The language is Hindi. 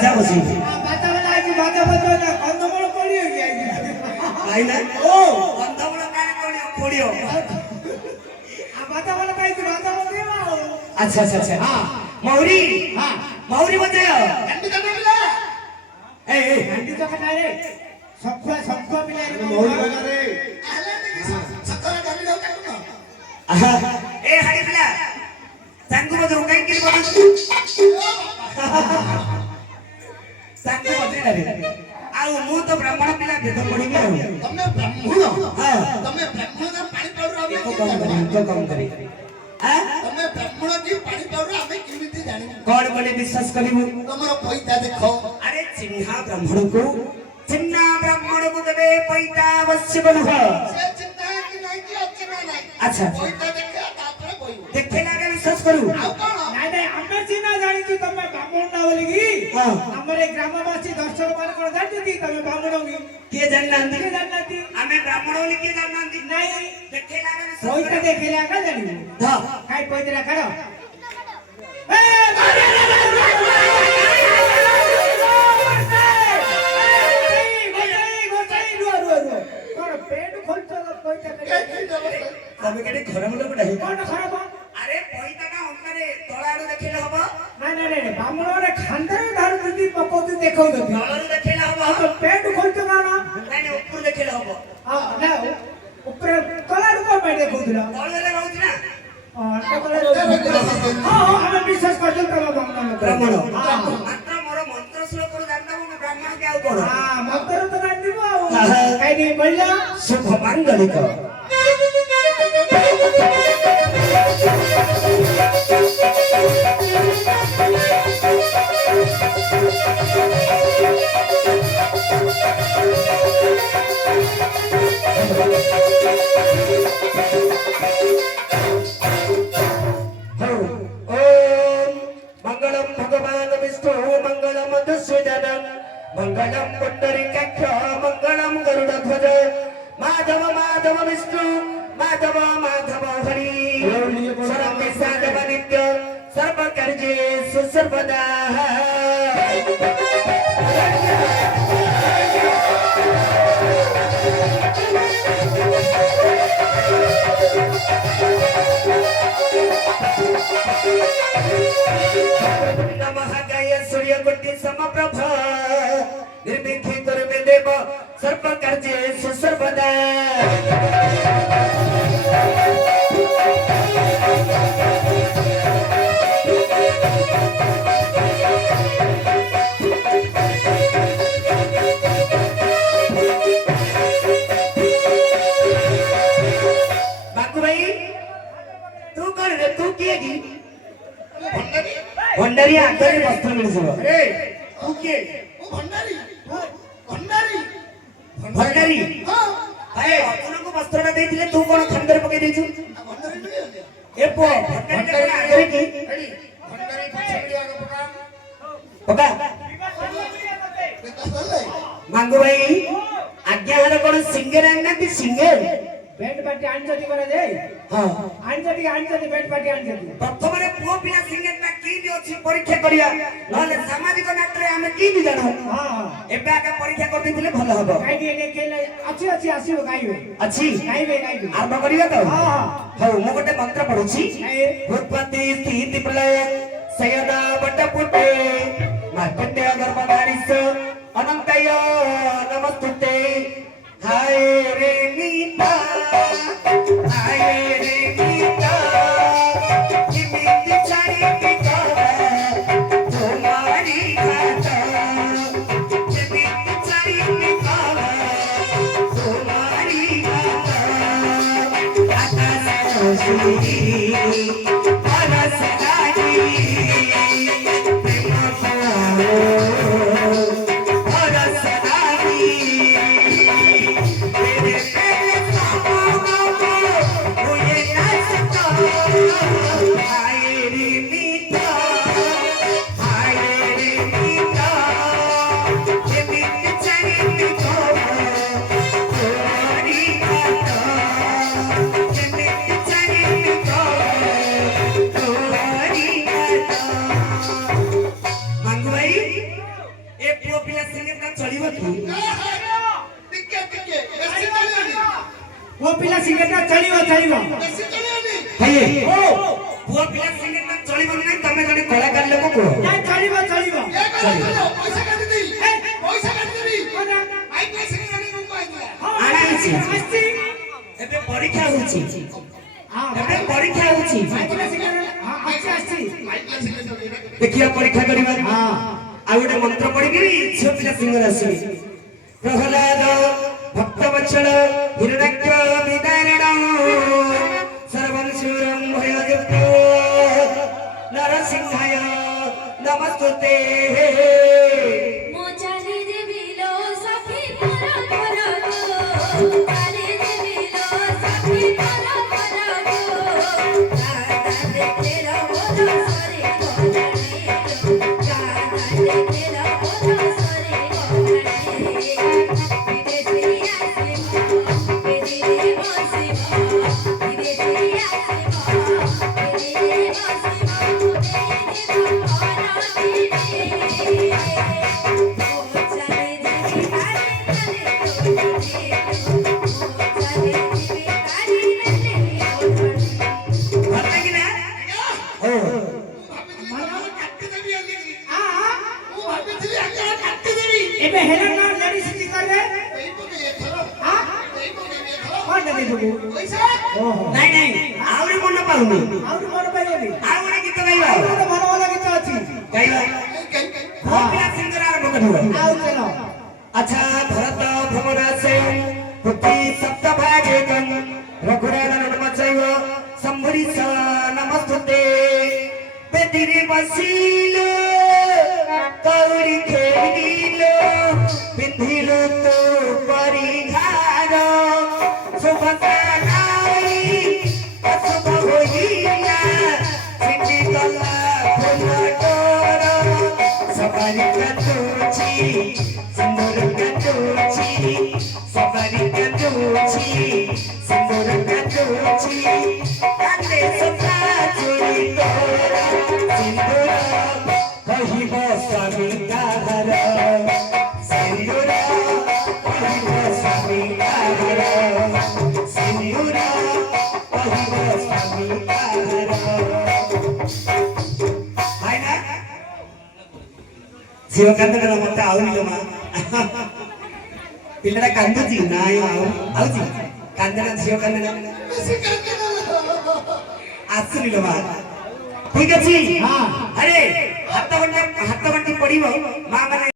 बाजा बसी बाजा वाला आज बाजा बजो ना कंदमूल पड़ियो कि आई ना ओ कंदमूल काहे पड़ियो आ बाजा वाला काहे बाजा बजेवा अच्छा अच्छा अच्छा हां मौरी हां मौरी बजायो घंटी तो मिला ए घंटी तो कटा रे सबको मिला रे मौरी बजा रे आले देखि सखरा घंटी दो का ए हाडी पिला सांगू बजो काई कि बजो सांगू बजे रे आउ मु तो ब्राह्मण पिला भेद पड़िबी आ तमे ब्राह्मण हां तमे ब्राह्मण का पानी पाउडर तो कम करी हां तमे ब्राह्मण की पानी पाउडर हमें केमिति जानि कोन कोने विश्वास करिबु तमरो पैसा देखो अरे चिन्हा ब्राह्मण को देबे पैसा आवश्यक नह से चिंता है कि नहीं कि अर्चना नहीं अच्छा पैसा देखा तापरे कोई देखे लागे विश्वास करू आ कोन नहीं हमें चिन्हा जानि कि तमे ब्राह्मण ना बोली की हां हमरे ग्रामवासी दर्शक मान कोन जानती कि तमे ब्राह्मण होगी के जाननांती हमें ब्राह्मण बोली के जाननांती नहीं देखे लागे विश्वास पैसा देखे ला का जानि हां काई पैसा काढो तमे केटे खराब लोग नाही कोन खराब अरे पैसा का अंतरे तळाडू देखिले हबो नहीं बामणोरे खानदार धार दीदी पकोती देखौ दती तळाडू देखिले हबो तो पेट खोलतो ना नहीं ऊपर देखिले हबो हां ना ऊपर तळाडू को पे देखौ दिला तळले रहउछ ना हां हमें विश्वास करजो तब ब्राह्मण मात्र मोर मंत्र श्लोक करू जानता हूं ब्राह्मण के आउ कोन हां मंत्र तो जान दिबो काई नहीं बोलला शुभ मांगलिक मंगलम भगवान विष्णु मंगलम मधुसूदन मंगलम पुंडरीकाक्ष मंगलम गरुड़ध्वज माधव माधव विष्णु माधव माधव हरि सर्व साधव नित्य सर्व कार्ये सर्वदा नमः गाय सूर्यकोटि समप्रभा निर्विघ्ने कुरुमे देव सर्व कार्ये सर्वदा बाकू भाई तू कौन रे तू किए की भंडारी आकर वस्त्र मिल सब अरे तू के ओ भंडारी भंडारी हां अरे अपन को वस्त्र ना देथिले तू कोन खंडर पके देछु भंडारी मिले ए पो भंडारी आकर की भंडारी पछड़ी आगे पका मांगो भाई आज्ञा हर कोन सिंगर आना कि सिंगर बैट पार्टी आंजती करे दे हां आंजती बैट पार्टी आंजती प्रथम रे पुओ पिला सिंगर ना की दी अछि परीक्षा करिया नले सामाजिक नाटरे हमें की दी जानो हां एबे आके परीक्षा कर देथिले भलो हबो काई दे खेले अच्छी आसीबो गाइबे अछि गाइबे आरंभ करिया तो हां हौ मो गोटे मंत्र पढुछि उत्पत्ति स्थिति प्रलय सयदा वटपुटे मार्कण्डेय गर्भधारिस अनंतय नमस्तुते हाय रे नीता हाय रे नीता किमिति चाहि तुम्हारी खाता किमिति चाहि तुम्हारी खाता आकाश Para ପିଲା ସିଙ୍ଗେଟା ଚଳିବ କି ଟିକେ ଟିକେ ବେଶୀ ଚଳିବନି वो पिला सिंगर चलिव चलिव ବେଶୀ ଚଳିବନି ଭାଇ ଓ ପୁଅ ପିଲା ସିଙ୍ଗେଟା ଚଳିବ ନାହିଁ ତମେ ଜଣେ କଳାକାର ଲୋକ କୁହ ना चलिव चलिव ଏ କଥା କହିଲ ପଇସା କାଟି ଦେଇ ପଇସା କାଟି ଦେବି ମାଇକ୍ ରେ ସିଙ୍ଗର ଆଣି ମୁଁ କହିଥିଲା ଆଣା ହେଇଛି आस्ती ଏବେ ପରୀକ୍ଷା ହଉଛି हां ଏବେ ପରୀକ୍ଷା ହଉଛି पिला सिंगर हां आस्ती आस्ती ମାଇକ୍ ରେ ସିଙ୍ଗର ଚଲେଇଲା ଦେଖିବା ପରୀକ୍ଷା କରିବା हां ଆଉ ଗୋଟେ ମନ୍ତ୍ର ପଢିକିରି ଝିଅ ପିଲା ସିଙ୍ଗର ଆସିବେ ପ୍ରହ୍ଲାଦ ଭକ୍ତବତ୍ସଳ ହିରଣ୍ୟାକ୍ଷ ବିଦାରଣ ସର୍ବଂଶୁରଂ ଭୟଯୁକ୍ତ ନରସିଂହାୟ ନମସ୍ତୁତେ मोचाली देविलो सखी परा परा गो काली देविलो सखी परा परा गो गाना देखलेला मोर सरे गोणे गाना देखलेला मोर सरे गोणे विदेशी आसे विदेशी वासी विदेशी आसे विदेशी वासी ଭଲ କି ନା ଓ ଭାବିଥିଲି କାଟି ଦେବି ଆଜି हां ମୁଁ ଭାବିଥିଲି ଆଜି କାଟି ଦେବି एबे हेलन ना लेडी सिटी कर रे ଦେଇ ପକେଇ ଏଥର हां ଦେଇ ପକେଇ ଏଥର कौन दे दो ପଇସା ओहो ନାଇଁ ନାଇଁ ଆହୁରି ମନ ପାଉନି और मन पाइबे ଆଉ ଗୋଟେ ଗୀତ ଗାଇବା और ଭଲ ଭଲ ଗୀତ ଅଛି ଗାଇବା ପୁଅ ପିଲା ସିଙ୍ଗର ଆରମ୍ଭ କରିବ ଆଉ ଚलो अच्छा भरत भ्रमरासे पृथ्वी सप्तभागे गण रघुरानन मचैव संभरी स नमस्तुते बेदिरे बसिलो कौरी खेलिलो पिंधिलो तो परिधार सुभद्रा नारी अशुभ होइला सिंधी कला फुल डोर सवारी कटोची सिंदूर कटोची सवारी कटोची सिंदूर कटोची कांदे सता चोरी तोरा सिंदूर कहिब स्वामी ताहर सिंदूर कहिब स्वामी ताहर सिंदूर कहिब स्वामी ताहर हाय ना ଝିଅ କାନ୍ଦୁଥିଲା ମତେ ଆଉନି ମା ପିଲାଟା କାନ୍ଦୁଛି ନାଇଁ ଆଉଛି କାନ୍ଦନା ଝିଅ କାନ୍ଦନା ବେଶୀ କାଟି ଦେଲା ଆସୁନି ଲୋ ମା ଠିକ ଅଛି ହଁ। ଆରେ ହାତ ଗଣ୍ଠି ପଡିବ ମା ମାନେ